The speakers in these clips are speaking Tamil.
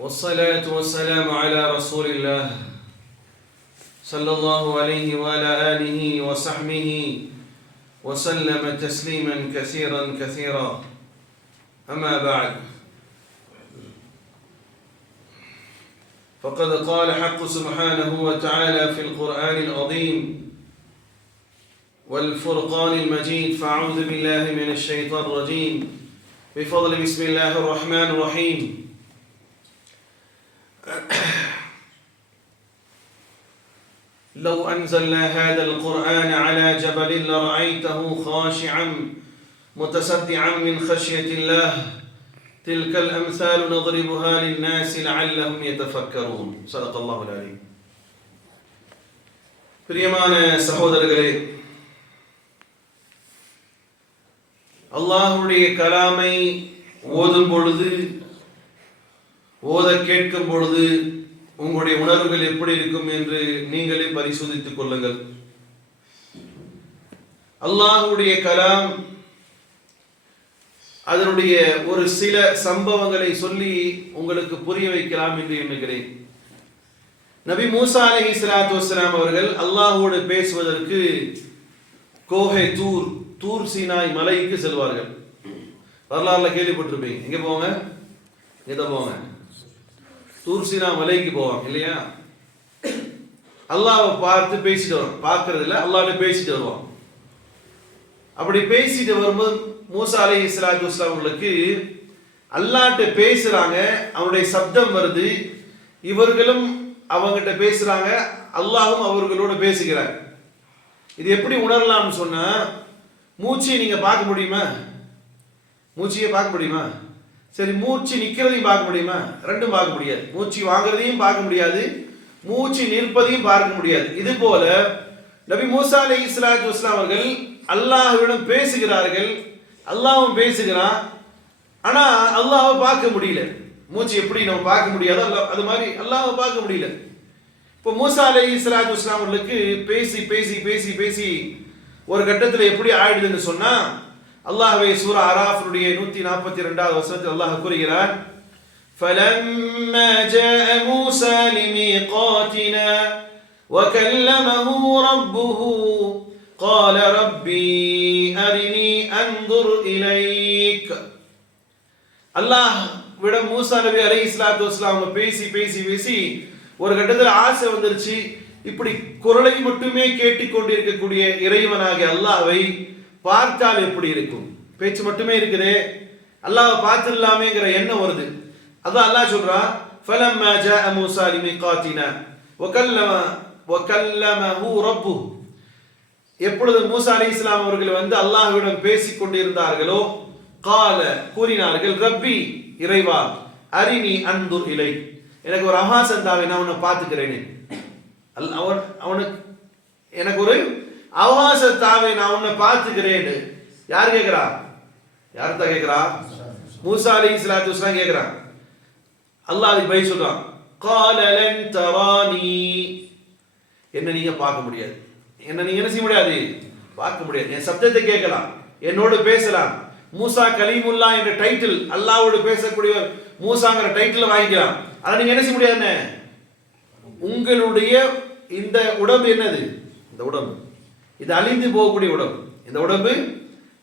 والصلاة والسلام على رسول الله صلى الله عليه وعلى آله وصحبه وسلم تسليما كثيرا كثيرا أما بعد فقد قال حق سبحانه وتعالى في القرآن العظيم والفرقان المجيد فأعوذ بالله من الشيطان الرجيم بفضل بسم الله الرحمن الرحيم لو أنزلنا هذا القرآن على جبل لرأيته خاشعا متصدعا من خشية الله تلك الأمثال نضربها للناس لعلهم يتفكرون صدق الله العليم. பிரியமான சகோதரர்களே, அல்லாஹ்வுடைய கலாமை ஓதும் பொழுது, ஓத கேட்கும் பொழுது உங்களுடைய உணர்வுகள் எப்படி இருக்கும் என்று நீங்களே பரிசோதித்துக் கொள்ளுங்கள். அல்லாஹ்வுடைய கலாம், அதனுடைய ஒரு சில சம்பவங்களை சொல்லி உங்களுக்கு புரிய வைக்கலாம் என்று எண்ணுகிறேன். நபி மூசா அலைஹிஸ்ஸலாத்து வஸ்ஸலாம் அவர்கள் அல்லாஹ்வோடு பேசுவதற்கு கோஹே தூர் சீனாய் மலைக்கு செல்வார்கள். வரலாறுல கேள்விப்பட்டிருப்பீங்க. எங்க போவாங்க? எதை போவாங்க? தூர் சீனா மலைக்கு போவாங்க இல்லையா? அல்லாஹ்வை பார்த்து பேசிட்டு வரும். பார்க்கறது இல்லை, அல்லாஹ்வோட பேசிட்டு வருவான். அப்படி பேசிட்டு வரும்போது மூசா அலைஹிஸ்ஸலாத்து வஸ்ஸலாம் அவர்களுக்கு அல்லாஹ்ட்ட பேசுறாங்க, அவருடைய சப்தம் வருது, இவர்களும் அவங்ககிட்ட பேசுறாங்க, அல்லாஹும் அவர்களோட பேசுகிறார். இது எப்படி உணரலாம்னு சொன்னா, மூச்சையை நீங்க பார்க்க முடியுமா? மூச்சையை பார்க்க முடியுமா? சரி, மூச்சு நிக்கிறதையும் பார்க்க முடியுமா? ரெண்டும் பார்க்க முடியாது. மூச்சு வாங்குறதையும் பார்க்க முடியாது, மூச்சு நிற்பதையும் பார்க்க முடியாது. இது போல நபி மூசா அலைஹிஸ்ஸலாத்து வஸ்ஸலாம் அவர்கள் அல்லாஹ்விடம் பேசுகிறார்கள், அல்லாஹ்வும் பேசுகிறான். ஆனா அல்லாஹ்வை பார்க்க முடியல. மூச்சு எப்படி நம்ம பார்க்க முடியாதோ அது மாதிரி அல்லாஹ்வை பார்க்க முடியல. இப்போ மூசா அலைஹிஸ்ஸலாத்து வஸ்ஸலாம் அவர்களுக்கு பேசி பேசி பேசி பேசி ஒரு கட்டத்தில் எப்படி ஆயிடுதுன்னு சொன்னா, அல்லாஹ்வே சூரா அராஃப்னுடைய 142வது வசனத்தில் அல்லாஹ் கூறுகிறார், فَلَمَّا جَاءَ مُوسَى لِمِيقَاتِنَا وَكَلَّمَهُ رَبُّهُ قَالَ رَبِّي أَرِنِي أَنظُرْ إِلَيْكَ. அல்லாஹ் விட மூசா நபி அலைஹிஸ்ஸலாத்து வஸ்ஸலாம் பேசி பேசி பேசி ஒரு கட்டத்தில் ஆசை வந்துருச்சு, இப்படி குரலை மட்டுமே கேட்டுக்கொண்டிருக்கக்கூடிய இறைவனாகிய அல்லாஹ்வை பார்த்தால் எப்படி இருக்கும்? பேச்சு மட்டுமே இருக்குது, அல்லாஹ்வை பார்த்துடலாமேங்கிற எண்ணம் வருது. அதான் அல்லாஹ் சொல்றான், فَلَمَّا جَاءَ مُوسَى لِمِيقَاتِنَا وَكَلَّمَهُ رَبُّهُ. எப்பொழுது மூசா அலைஹிஸ்ஸலாம் அவர்கள் வந்து அல்லாஹ்விடம் பேசிக் கொண்டிருந்தார்களோ, கால கூறினார்கள், ரப்பி இறைவா, அரினி அன்துர் இலை, எனக்கு ஒரு அவகாசம் தாவே, நான் உன்னை பார்த்துக்கிறேனே. அவனுக்கு எனக்கு ஒரு அவகாசத்தாவே, நான் உன்னை பார்த்துக்கிறேன். யார் கேட்கிறா? யார் தான் கேட்கிறா? மூசா அலைஹிஸ்ஸலாத்து வஸ்ஸலாம் கேட்கிறான். அல்லாஹ் அதுக்கு பதில் சொல்றான், கால லன் தரானி, என்ன நீங்க பார்க்க முடியாது, என்ன நீங்க என்ன செய்ய முடியாது, பார்க்க முடியாது. என் சப்தத்தை கேட்கலாம், என்னோடு பேசலாம், மூசா கலீமுல்லா என்ற டைட்டில், அல்லாஹ்வோடு பேசக்கூடியவர் மூசாங்கிற டைட்டில் வாங்கிக்கலாம். ஆனா நீங்க என்ன செய்ய முடியாது. உங்களுடைய இந்த உடம்பு என்னது? இந்த உடம்பு இது அழிந்து போகக்கூடிய உடம்பு. இந்த உடம்பு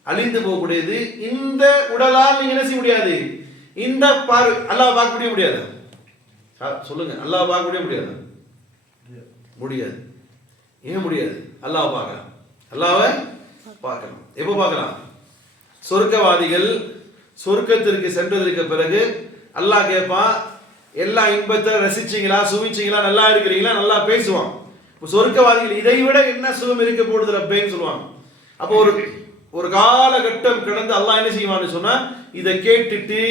அழிந்து போகக்கூடியது. இந்த உடலால் நீங்க என்ன செய்ய முடியாது. இந்த அல்லாஹ் பார்க்க முடியாது. சொல்லுங்க, அல்லாஹ் பார்க்க முடியாது? முடியாது. ஏன் முடியாது? அல்லாஹ் பார்க்கலாம். அல்லாஹ்வை பார்க்கலாம். எப்போ பார்க்கலாம்? சொர்க்கவாதிகள் சொர்க்கத்திற்கு சென்றதற்கு பிறகு அல்லாஹ் கேட்பான், எல்லா இன்பத்தை ரசிச்சீங்களா, சுவிச்சீங்களா, நல்லா இருக்கிறீங்களா, நல்லா பேசுவான். சொர்க்கவாதிகள் இதை விட என்ன சுகம் இருக்க போடுது ரப்பேன்னு சொல்லுவாங்க. அப்போ ஒரு காலகட்டம் கடந்து அல்லாஹ் என்ன செய்வான்னு சொன்னா, இதை கேட்டுட்டு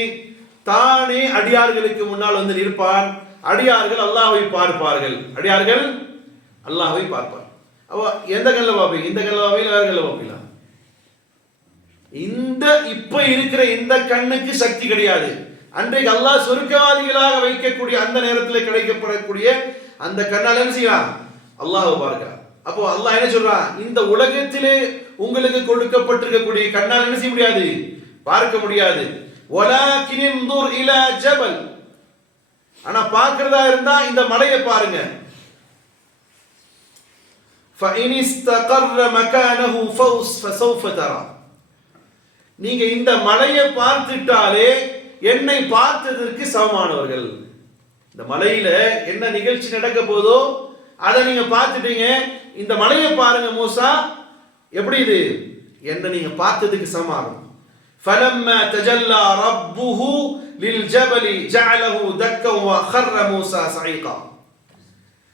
தானே அடியார்களுக்கு முன்னால் வந்து நிற்பான். அடியார்கள் அல்லாஹ்வை பார்ப்பார்கள். அடியார்கள் அல்லாஹ்வை பார்ப்பார். அப்போ எந்த கல்ல பார்ப்பீங்க? இந்த கல்ல பார்ப்பீங்களா, வேற கல்ல பார்ப்பீங்களா? இந்த இப்ப இருக்கிற இந்த கண்ணுக்கு சக்தி கிடையாது. அன்றைக்கு அல்லாஹ் சொர்க்கவாதிகளாக வைக்கக்கூடிய அந்த நேரத்தில் கிடைக்கப்படக்கூடிய அந்த கண்ணால் என்ன செய்யலாம்? அல்லாஹ்வை பார்க்கிறார். அப்போ அல்லாஹ் என்ன சொல்றான்? இந்த உலகத்திலே உங்களுக்கு கொடுக்கப்பட்டிருக்கக்கூடிய கண்ணால் என்ன செய்ய முடியாது? பார்க்க முடியாது. வலாக்கின் இன்துர் இலா ஜபல், ஆனா பார்க்கிறதா இருந்தா இந்த மலையை பாருங்க. فَإِنِ اسْتَقَرَّ مَكَانَهُ فَسَوْفَ تَرَى. நீங்க இந்த மலையை பார்த்துட்டாலே என்னை பார்த்ததற்கு சமமானவர்கள். இந்த மலையில என்ன நிகழ்ச்சி நடக்க போதோ அதை நீங்க பார்த்துட்டீங்க. இந்த மலையை பாருங்க மூசா, எப்படி இது என்ன நீங்க பார்த்ததுக்கு சமமாகும். فَلَمَّا تَجَلَّى رَبُّهُ لِلْجَبَلِ جَعَلَهُ دَكًّا وَخَرَّ مُوسَى صَعِيقًا.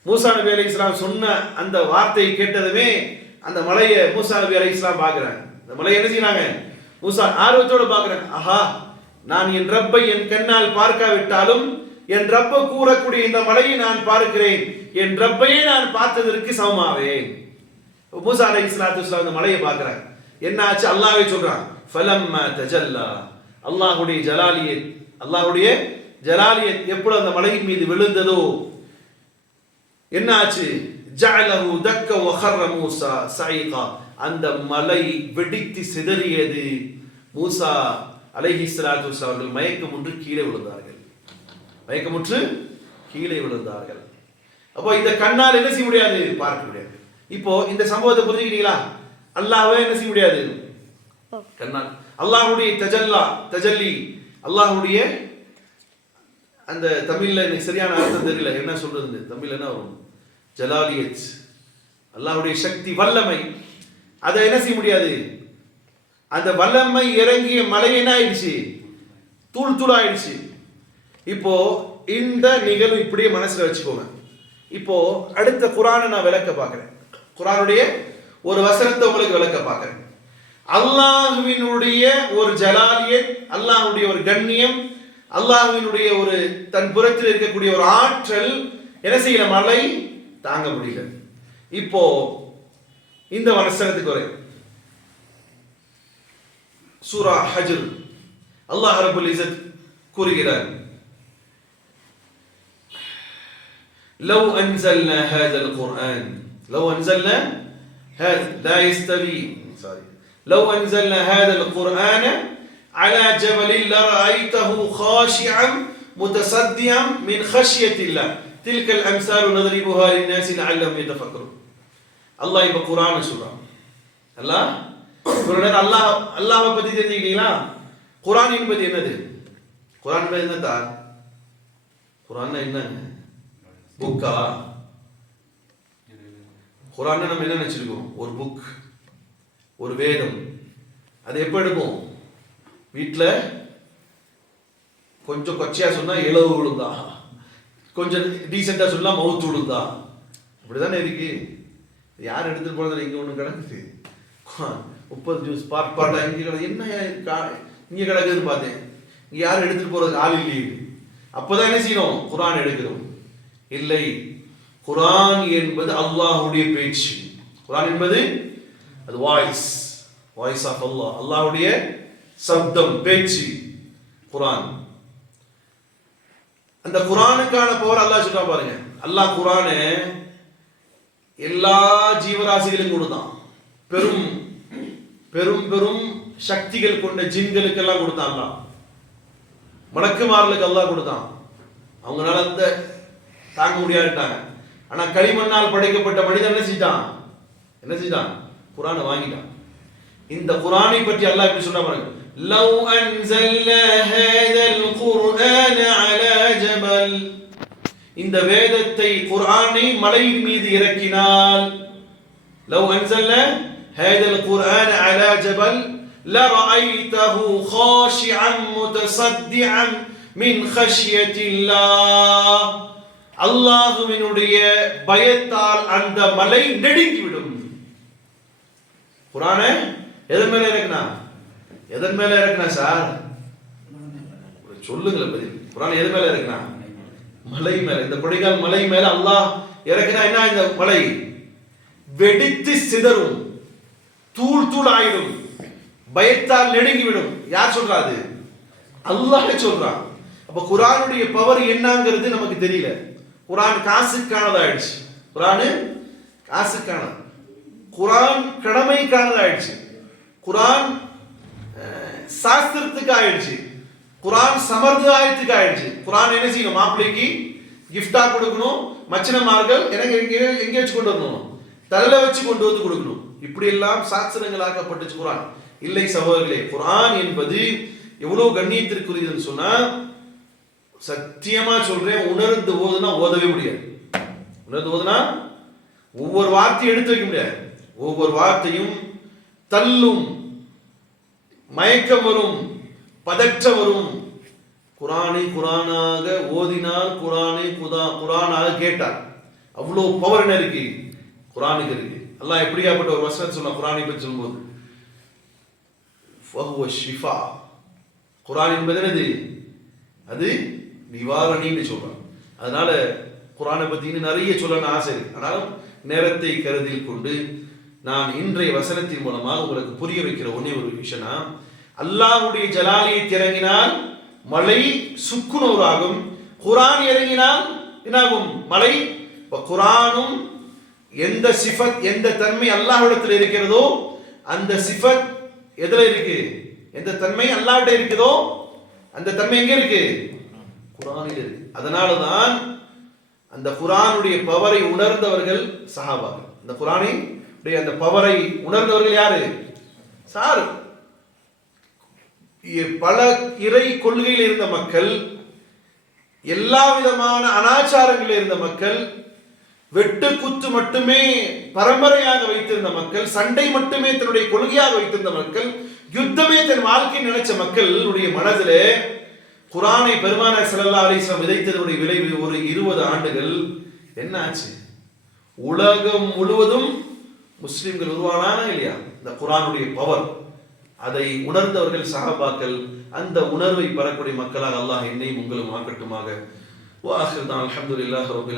மூசா நபி அலைஹிஸ்ஸலாம் சொன்ன அந்த வார்த்தையை கேட்டதுமே அந்த மலையை மூசா நபி அலைஹிஸ்ஸலாம் பார்க்குறாங்க. அந்த மலையை என்ன செய்யறாங்க? மூசா ஆர்வத்தோடு பார்க்குறாங்க. ஆஹா, நான் என் ரப்பை என் கண்ணால் பார்க்காவிட்டாலும் என் ரப்ப கூறக்கூடிய இந்த மலையை நான் பார்க்கிறேன், என் ரப்பையே நான் பார்த்ததற்கு சமமாவேன். மூசா அலைஹிஸ்ஸலாத்து வஸ்ஸலாம் அந்த மலையை பார்க்குறாங்க. என்ன ஆச்சு? அல்லாஹ்வே சொல்றான், ஃபலம்மா தஜல்லா. அல்லாஹ்வுடைய ஜலாலியத், அல்லாஹ்வுடைய ஜலாலியத் எப்பொழுது அந்த மலையின் மீது விழுந்ததோ என்ன ஆச்சு? ஜஅலஹு தக்க வ ஹர்ர மூஸா ஸஈகா. அந்த மலை வெடித்து சிதறியது. மூசா அலைஹிஸ்ஸலாத்து வஸ்ஸலாம் அவர்கள் மயக்கமுற்று கீழே விழுந்தார்கள். மயக்கமுற்று கீழே விழுந்தார்கள். அப்போ இந்த கண்ணால் என்ன செய்ய முடியாது? பார்க்க முடியாது. இப்போ இந்த சம்பவத்தை புரிஞ்சுக்கிட்டீங்களா? அல்லாஹ்வே என்ன செய்ய முடியாது? கண்ணால் அல்லாஹ்வுடைய தஜல்லி, அல்லாஹ்வுடைய அந்த தமிழ்ல எனக்கு சரியான அர்த்தம் தெரியல, என்ன சொல்றது தமிழ்ல என்ன வரும்? ஜலாலியத், அல்லாஹ்வுடைய சக்தி, வல்லமை. அதை என்ன செய்ய முடியாது? அந்த வல்லமை இறங்கிய மலை என்ன ஆயிடுச்சு? தூள் தூள் ஆயிடுச்சு. இப்போ இந்த நிகழ்வு இப்படியே மனசுல வச்சுக்கோங்க. இப்போ அடுத்த குர்ஆனை நான் விளக்க பார்க்கிறேன். குர்ஆனுடைய ஒரு வசனத்தை உங்களுக்கு விளக்க பார்க்கிறேன். அல்லாஹ்வினுடைய ஒரு ஜலாலியத், அல்லாஹ்வுடைய ஒரு கண்ணியம், அல்லாஹ்வினுடைய ஒரு தன் புறத்தில் இருக்கக்கூடிய ஒரு ஆற்றல் என்ன செய்யல? மலை தாங்க முடியல. இப்போ இந்த வசனத்துக்கு வரை சூரா ஹஜ்ர் அல்லாஹ் ரப்பல் இஸ்ஸத் கூறுகிறார், لو أنزلنا هذا القرآن لو أنزلنا هذا لا يستوي لو أنزلنا هذا القرآن على جبل لرأيته خاشعا متصدعا من خشية الله تلك الأمثال نضربها للناس لعلهم يتفكرون. الله يبقى قرآن سورة الله قرآن الله பத்தி தெரிஞ்சுக்கிட்டீங்களா? குர்ஆன் என்பது என்னது? குர்ஆன் என்பது என்னதா? குர்ஆன் என்ன? புக்கா? குர்ஆன் நம்ம என்ன நினைச்சிருக்கோம்? ஒரு புக், ஒரு வேதம். அது எப்ப எடுப்போம்? வீட்டில் கொஞ்சம் கொச்சையா சொன்னா இளவு விழுந்தா, கொஞ்சம் டீசெண்டா சொன்னா மவுத்து விழுந்தா, இப்படிதானே இருக்கு. யார் எடுத்துட்டு போனது? இங்க ஒண்ணு கிடக்குது 30 ஜூஸ் பாட்டா இங்க கிடக்கு. என்ன இங்க கிடக்குதுன்னு பார்த்தேன். இங்க யாரும் எடுத்துட்டு போறதுக்கு ஆள் இல்லையே. அப்பதான் என்ன செய்யணும்? குர்ஆன் எடுக்கிறோம். இல்லை, குர்ஆன் என்பது அல்லாஹ்வுடைய பேச்சு. குர்ஆன் என்பது அது வாய்ஸ் ஆஃப் அல்லாஹ், அல்லாஹ்வுடைய சப்தம், பேச்சு குர்ஆன். அந்த குர்ஆனுக்கான பவர் அல்லாஹ் சொல்றான் பாருங்க. அல்லாஹ் குர்ஆனை எல்லா ஜீவராசிகளுக்கும் கொடுத்தான். பெரும் பெரும் பெரும் சக்திகள் கொண்ட ஜின்களுக்கு எல்லாம் கொடுத்தான். அல்லாஹ் மலக்குமார்களுக்கு அல்லாஹ் கொடுத்தான். அவங்களால அந்த தாங்க முடியாதுட்டாங்க. ஆனா களிமண்ணால் படைக்கப்பட்ட மனிதன் என்ன செஞ்சான்? குர்ஆனை வாங்கிட்டான். இந்த குர்ஆனை பற்றி அல்லாஹ் இப்படி சொன்னா பாருங்க, لو أنزلنا هذا القرآن على جبل. இந்த வேதத்தை குர்ஆனை மலையின் மீது இறக்கினால், لو أنزلنا هذا القرآن على جبل لرأيته خاشعا متصدعا من خشية الله. அல்லாஹ்வினுடைய பயத்தால் அந்த மலை நடுங்கிவிடும். குர்ஆனை எதன் மேல இறக்குனா சார்? சொல்லுங்களேன் பதில். குர்ஆன் எது மேல இறக்குனா? மலை மேல. இந்த கொடைக்கால் மலை மேல அல்லாஹ் இறக்குனா என்ன? இந்த மலை வெடித்து சிதறும், தூள் தூள் ஆயிடும், பயத்தால் நடுங்கிவிடும். யார் சொல்றாது? அல்லாஹ் சொல்றான். அப்ப குர்ஆனுடைய பவர் என்னங்கிறது நமக்கு தெரியல. குர்ஆன் காசுக்கானதாயிடுச்சு. குர்ஆன் காசுக்கானது, குர்ஆன் கடமைக்கானதாயிடுச்சு, குர்ஆன் சாஸ்திரத்துக்கு ஆயிடுச்சு, குரான் சம்பிரதாயத்துக்கு ஆயிடுச்சு. குரான் என்ன செய்யணும்? மாப்பிள்ளைக்கு கிஃப்டா கொடுக்கணும், மச்சனமார்கள் எனக்கு எங்க வச்சு கொண்டு வரணும், தலையில வச்சு கொண்டு வந்து கொடுக்கணும். இப்படி எல்லாம் சாஸ்திரங்களாக்கப்பட்டுச்சு குரான். இல்லை சகோதரர்களே, குரான் என்பது எவ்வளவு கண்ணியத்திற்குரியதுன்னு சொன்னா, சத்தியமா சொல்றேன், உணர்ந்து ஓதுனா ஓதவே முடியாது. உணர்ந்து ஓதுனா ஒவ்வொரு வார்த்தையும் எடுத்து வைக்க முடியாது. ஒவ்வொரு வார்த்தையும் தள்ளும், மயக்கம் வரும், பதற்றம் வரும். குரானை குரானாக ஓதினால், குரானை குரானாக கேட்டார், அவ்வளோ பவர் என்ன இருக்கு குரானுக்கு இருக்கு. அல்லாஹ் எப்படியாப்பட்ட ஒரு வசனம் சொன்ன குரானை பற்றி சொல்லும்போது, ஷிஃபா, குரான் என்பது என்னது? அது நிவாரணின்னு சொல்றான். அதனால குரானை பத்தி நிறைய சொல்லணும்னு ஆசை இருக்கு. ஆனாலும் நேரத்தை கருதில் கொண்டு நான் இன்றைய வசனத்தின் மூலமாக உங்களுக்கு புரிய வைக்கிற ஒன்னே ஒரு விஷயம்னா, அல்லாஹ்வுடைய ஜலாலியை இறங்கினால் மழை சுக்குநூறாகும், குரான் இறங்கினால் என்னாகும்? மழை. குரானும் எந்த சிஃபத், எந்த தன்மை அல்லாஹ்விடத்தில் இருக்கிறதோ அந்த சிஃபத் எதுல இருக்கு? எந்த தன்மை அல்லாஹ்விட இருக்குதோ அந்த தன்மை எங்க இருக்கு? குரானில் இருக்கு. அதனாலதான் அந்த குரானுடைய பவரை உணர்ந்தவர்கள் சஹாபாக்கள். அந்த குரானை அந்த பவரை உணர்ந்தவர்கள் யாரு? சார், பல இறை கொள்கையில் இருந்த மக்கள், எல்லா விதமான அனாச்சாரங்களில் இருந்த மக்கள், வெட்டு குத்து மட்டுமே பரம்பரையாக வைத்திருந்த மக்கள், சண்டை மட்டுமே தன்னுடைய கொள்கையாக வைத்திருந்த மக்கள், யுத்தமே தன் வாழ்க்கை நினைச்ச மக்களுடைய மனதிலே குரானை பெருமானார் ஸல்லல்லாஹு அலைஹி வஸல்லம் விதைத்ததுடைய விளைவு ஒரு 20 ஆண்டுகள் என்ன ஆச்சு? உலகம் முழுவதும் முஸ்லிம்கள் உருவானானா இல்லையா? இந்த குரானுடைய பவர், அதை உணர்ந்தவர்கள் சஹாபாக்கள். அந்த உணர்வை பெறக்கூடிய மக்களாக அல்லாஹ் என்னையும் உங்களும் ஆக்கட்டுமாக. வா ஆகிர் அல்ஹம்துலில்லாஹி ரப்பில்